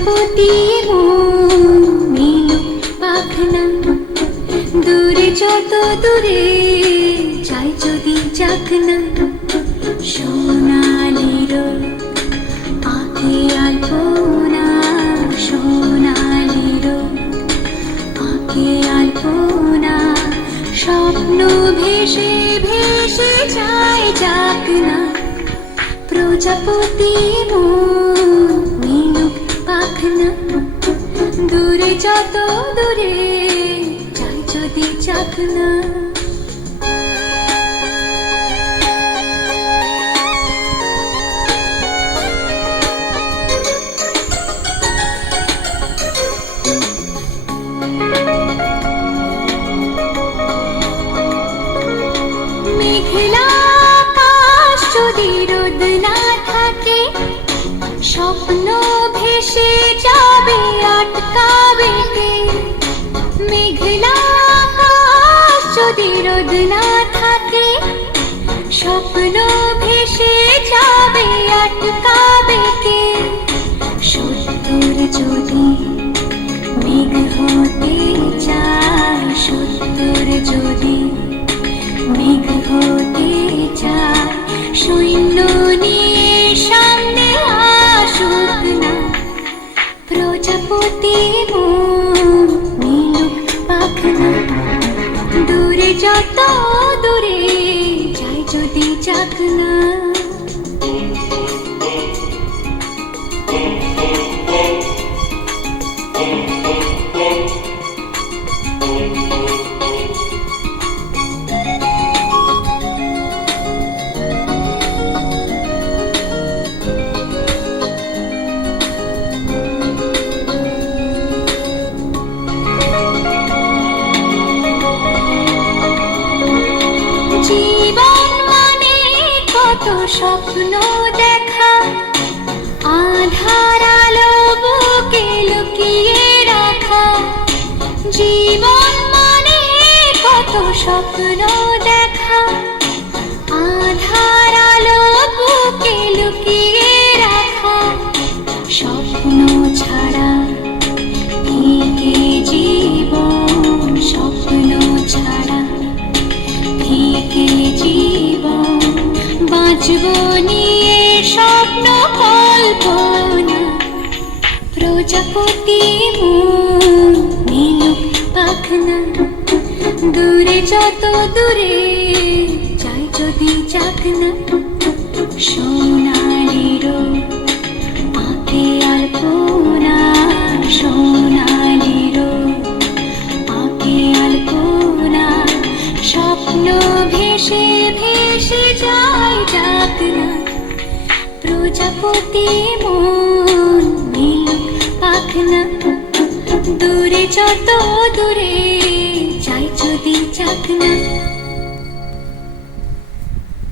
প্রজাপতি মিলুক পাখনা দূরে যত দূরে যাই যদি যাক না সোনালির আঁখে আলপনা সোনালির আঁখে আলপনা স্বপ্ন ভেসে ভেসে যায় যাক না প্রজাপতি মিলুক পাখনা দূরে যত দূরে যাই যদি যাক না মেঘলা আকাশ যদি রোদ না থাকে স্বপ্ন ভেসে যাবে আটকাবে কে মেঘলা আকাশ যদি রোদ না থাকে স্বপ্ন ভেসে যাবে আটকাবে কে সত্তর যদি মেঘ হতে চায় সত্তর যদি মেঘ হতে চায় সৈন্য নিয়ে সামনে আসুক না প্রজাপতি মিলুক পাখনা দূরে যত দূরে যাই যদি যাক না জীবন মানে কত স্বপ্ন দেখা আধার আলো বুকে লুকিয়ে রাখা জীবন মানে কত স্বপ্ন দেখা আধার আলো বুকে লুকিয়ে রাখা স্বপ্ন ছাড়া ফিকে জীবন স্বপ্ন ছাড়া ফিকে জীবন বাঁচব নিয়ে স্বপ্ন কল্পনা প্রজাপতি মিলুক পাখনা দূরে যত দূরে যাই যদি যাক না সোনালির আঁখে আলপনা সোনালির আঁখে আলপনা স্বপ্ন ভেসে ভেসে যায় যাক না প্রজাপতি মিলুক পাখনা দূরে যত দূরে যাই যদি যাক না।